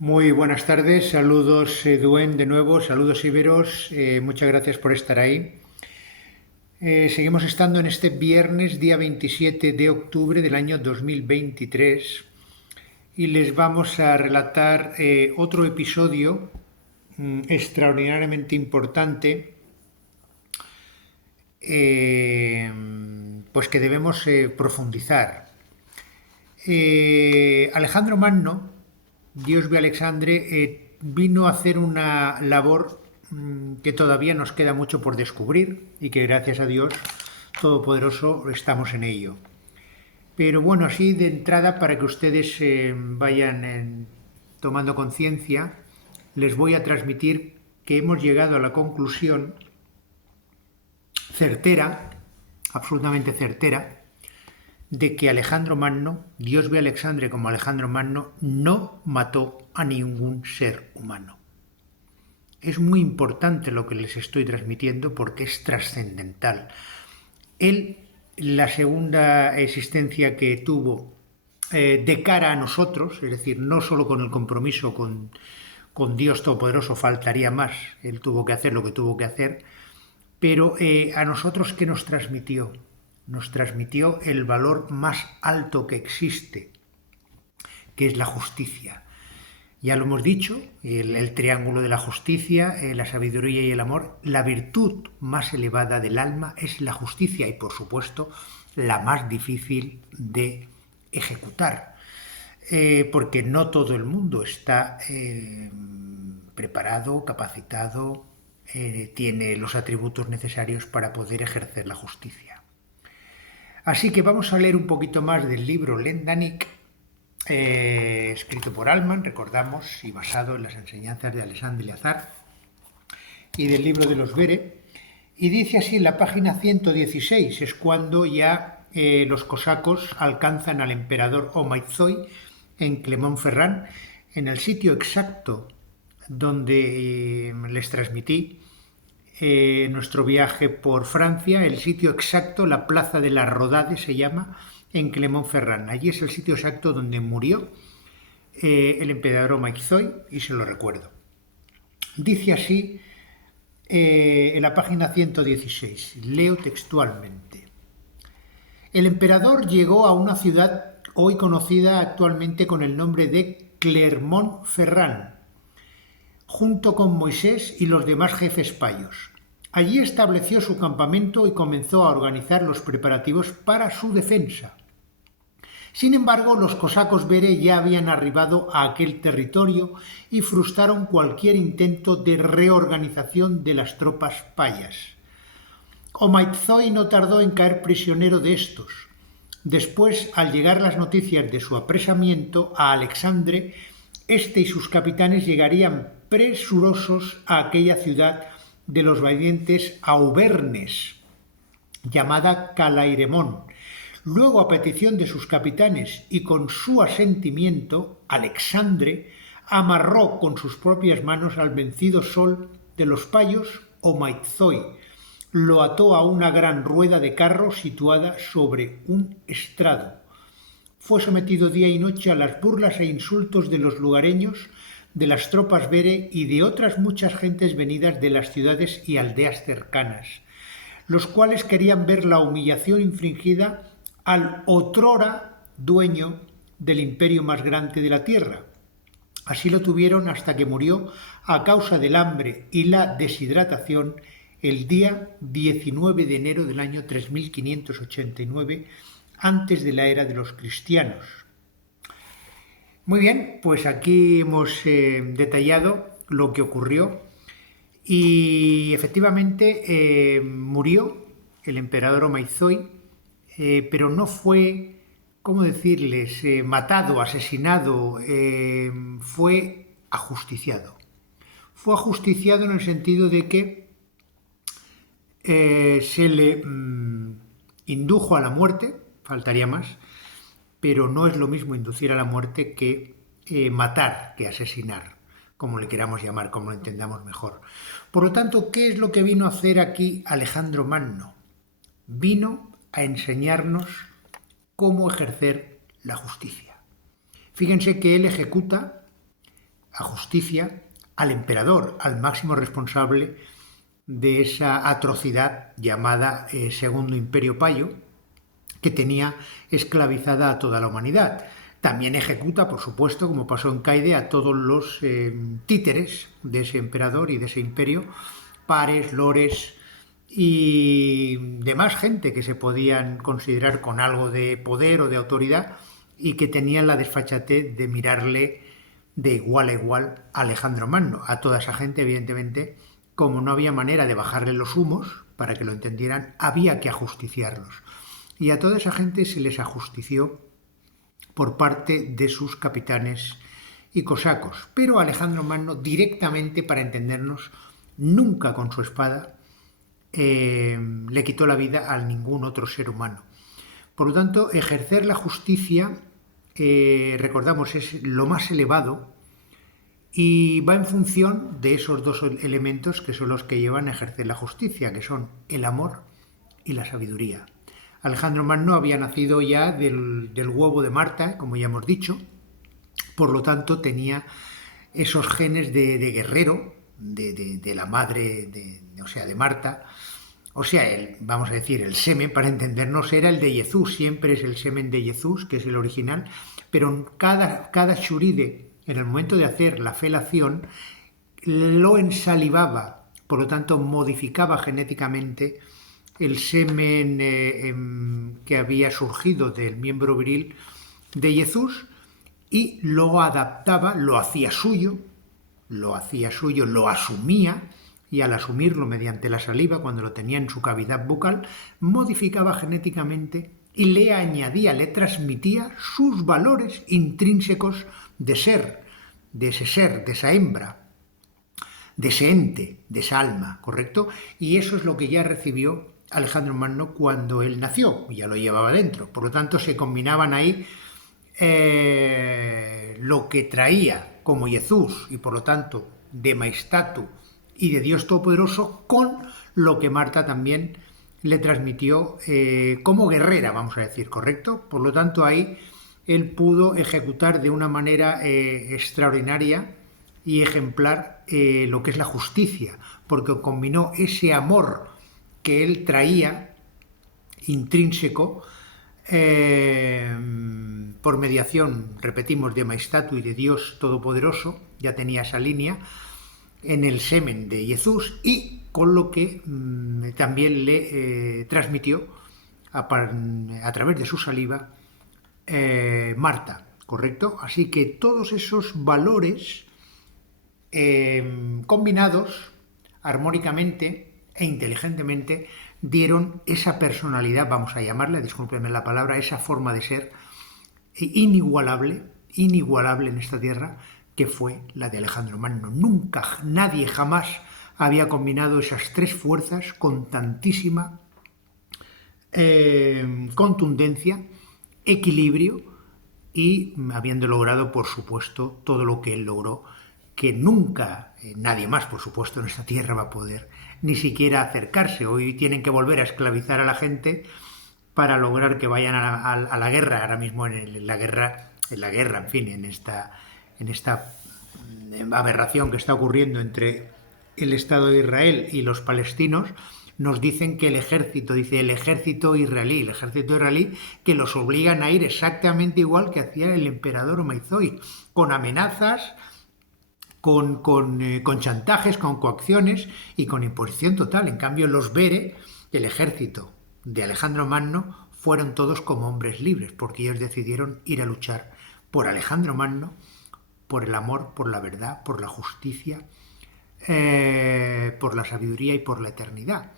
Muy buenas tardes, saludos Duen de nuevo, saludos Iberos, muchas gracias por estar ahí. Seguimos estando en este viernes, día 27 de octubre del año 2023 y les vamos a relatar otro episodio extraordinariamente importante, pues que debemos profundizar. Alejandro Magno, Dios ve Alexandre, vino a hacer una labor que todavía nos queda mucho por descubrir y que gracias a Dios Todopoderoso estamos en ello. Pero bueno, así de entrada, para que ustedes vayan tomando conciencia, les voy a transmitir que hemos llegado a la conclusión certera, absolutamente certera, de que Alejandro Magno, Dios ve a Alexandre como Alejandro Magno, no mató a ningún ser humano. Es muy importante lo que les estoy transmitiendo porque es trascendental. Él, la segunda existencia que tuvo de cara a nosotros, es decir, no solo con el compromiso con Dios Todopoderoso, faltaría más, él tuvo que hacer lo que tuvo que hacer, pero a nosotros, ¿qué nos transmitió? Nos transmitió el valor más alto que existe, que es la justicia. Ya lo hemos dicho, el triángulo de la justicia, la sabiduría y el amor. La virtud más elevada del alma es la justicia y, por supuesto, la más difícil de ejecutar, porque no todo el mundo está preparado, capacitado, tiene los atributos necesarios para poder ejercer la justicia. Así que vamos a leer un poquito más del libro Lendanik, escrito por Alman, recordamos, y basado en las enseñanzas de Alexandre Eleazar, y del libro de los Bere. Y dice así en la página 116, es cuando ya los cosacos alcanzan al emperador Omaizoi en Clermont-Ferrand, en el sitio exacto donde les transmití nuestro viaje por Francia, el sitio exacto, la plaza de la Rodade se llama, en Clermont-Ferrand. Allí es el sitio exacto donde murió el emperador Omaizoi y se lo recuerdo. Dice así en la página 116, leo textualmente. El emperador llegó a una ciudad hoy conocida actualmente con el nombre de Clermont-Ferrand, junto con Moisés y los demás jefes payos. Allí estableció su campamento y comenzó a organizar los preparativos para su defensa. Sin embargo, los cosacos Bere ya habían arribado a aquel territorio y frustraron cualquier intento de reorganización de las tropas payas. Omaizoi no tardó en caer prisionero de estos. Después, al llegar las noticias de su apresamiento a Alexandre, este y sus capitanes llegarían presurosos a aquella ciudad de los valientes Auvernes, llamada Calairemón. Luego, a petición de sus capitanes y con su asentimiento, Alexandre amarró con sus propias manos al vencido sol de los payos Omaizoi. Lo ató a una gran rueda de carro situada sobre un estrado. Fue sometido día y noche a las burlas e insultos de los lugareños, de las tropas Bere y de otras muchas gentes venidas de las ciudades y aldeas cercanas, los cuales querían ver la humillación infligida al otrora dueño del imperio más grande de la tierra. Así lo tuvieron hasta que murió a causa del hambre y la deshidratación el día 19 de enero del año 3589, antes de la era de los cristianos. Muy bien, pues aquí hemos detallado lo que ocurrió y efectivamente murió el emperador Omaizoi, pero no fue, ¿cómo decirles?, matado, asesinado, fue ajusticiado. Fue ajusticiado en el sentido de que se le indujo a la muerte, faltaría más, pero no es lo mismo inducir a la muerte que matar, que asesinar, como le queramos llamar, como lo entendamos mejor. Por lo tanto, ¿qué es lo que vino a hacer aquí Alejandro Magno? Vino a enseñarnos cómo ejercer la justicia. Fíjense que él ejecuta a justicia al emperador, al máximo responsable de esa atrocidad llamada Segundo Imperio Payo, que tenía esclavizada a toda la humanidad. También ejecuta, por supuesto, como pasó en Caide, a todos los títeres de ese emperador y de ese imperio, pares, lores y demás gente que se podían considerar con algo de poder o de autoridad y que tenían la desfachatez de mirarle de igual a igual a Alejandro Magno. A toda esa gente, evidentemente, como no había manera de bajarle los humos, para que lo entendieran, había que ajusticiarlos. Y a toda esa gente se les ajustició por parte de sus capitanes y cosacos. Pero Alejandro Magno, directamente, para entendernos, nunca con su espada le quitó la vida a ningún otro ser humano. Por lo tanto, ejercer la justicia, recordamos, es lo más elevado y va en función de esos dos elementos que son los que llevan a ejercer la justicia, que son el amor y la sabiduría. Alejandro Magno había nacido ya del huevo de Marta, como ya hemos dicho, por lo tanto tenía esos genes de guerrero, de la madre, o sea, de Marta. O sea, vamos a decir, el semen, para entendernos, era el de Jesús, siempre es el semen de Jesús, que es el original, pero cada shuride, en el momento de hacer la felación, lo ensalivaba, por lo tanto modificaba genéticamente el semen que había surgido del miembro viril de Jesús y lo adaptaba, lo hacía suyo, lo asumía, y al asumirlo mediante la saliva, cuando lo tenía en su cavidad bucal, modificaba genéticamente y le añadía, le transmitía sus valores intrínsecos de ser, de esa hembra, de ese ente, de esa alma, ¿correcto? Y eso es lo que ya recibió Alejandro Magno cuando él nació, ya lo llevaba dentro. Por lo tanto, se combinaban ahí lo que traía como Jesús y por lo tanto de Maestatu y de Dios Todopoderoso con lo que Marta también le transmitió como guerrera, vamos a decir, ¿correcto? Por lo tanto, ahí él pudo ejecutar de una manera extraordinaria y ejemplar lo que es la justicia, porque combinó ese amor que él traía intrínseco por mediación, repetimos, de Maestatu y de Dios Todopoderoso, ya tenía esa línea en el semen de Jesús y con lo que también le transmitió a través de su saliva Marta, ¿correcto? Así que todos esos valores combinados armónicamente e inteligentemente dieron esa personalidad, vamos a llamarla, discúlpenme la palabra, esa forma de ser inigualable en esta tierra, que fue la de Alejandro Magno. Nunca, nadie jamás había combinado esas tres fuerzas con tantísima contundencia, equilibrio y habiendo logrado, por supuesto, todo lo que él logró, que nunca nadie más, por supuesto, en esta tierra va a poder ni siquiera acercarse. Hoy tienen que volver a esclavizar a la gente para lograr que vayan a la guerra, ahora mismo en la guerra, en fin, en esta aberración que está ocurriendo entre el Estado de Israel y los palestinos. Nos dicen que el ejército israelí, que los obligan a ir exactamente igual que hacía el emperador Omaizoy, con amenazas, con chantajes, con coacciones y con imposición total. En cambio, los Bere, el ejército de Alejandro Magno, fueron todos como hombres libres, porque ellos decidieron ir a luchar por Alejandro Magno, por el amor, por la verdad, por la justicia, por la sabiduría y por la eternidad,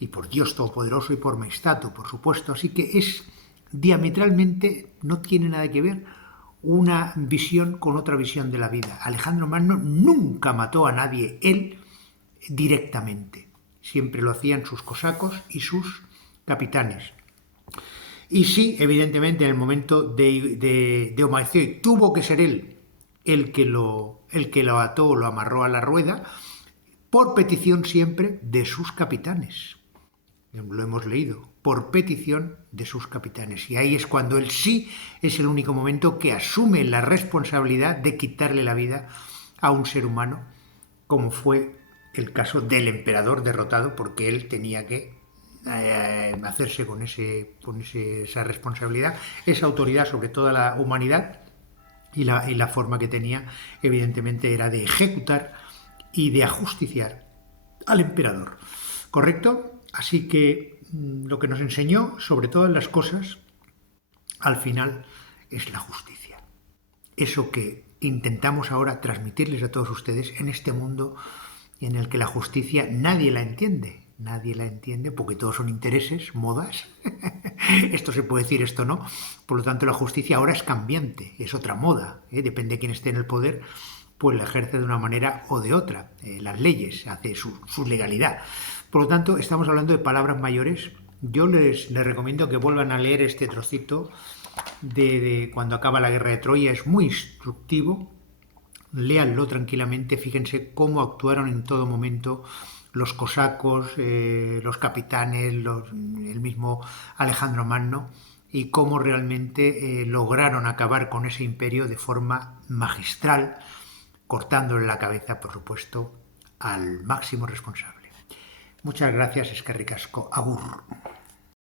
y por Dios Todopoderoso y por Maestatu, por supuesto. Así que es diametralmente, no tiene nada que ver una visión con otra visión de la vida. Alejandro Magno nunca mató a nadie, él directamente. Siempre lo hacían sus cosacos y sus capitanes. Y sí, evidentemente, en el momento de Omaizoy tuvo que ser él el que lo ató, lo amarró a la rueda, por petición siempre de sus capitanes. Lo hemos leído, por petición de sus capitanes. Y ahí es cuando él sí es el único momento que asume la responsabilidad de quitarle la vida a un ser humano, como fue el caso del emperador derrotado, porque él tenía que hacerse con esa responsabilidad, esa autoridad sobre toda la humanidad, y la forma que tenía, evidentemente, era de ejecutar y de ajusticiar al emperador. ¿Correcto? Así que lo que nos enseñó, sobre todas las cosas, al final, es la justicia. Eso que intentamos ahora transmitirles a todos ustedes en este mundo en el que la justicia nadie la entiende. Nadie la entiende porque todos son intereses, modas. Esto se puede decir, esto no. Por lo tanto, la justicia ahora es cambiante, es otra moda. Depende de quién esté en el poder, pues la ejerce de una manera o de otra. Las leyes, hace su legalidad. Por lo tanto, estamos hablando de palabras mayores. Yo les recomiendo que vuelvan a leer este trocito de cuando acaba la guerra de Troya. Es muy instructivo. Léanlo tranquilamente, fíjense cómo actuaron en todo momento los cosacos, los capitanes, el mismo Alejandro Magno, y cómo realmente lograron acabar con ese imperio de forma magistral, cortándole la cabeza, por supuesto, al máximo responsable. Muchas gracias, eskerrik asko, agur.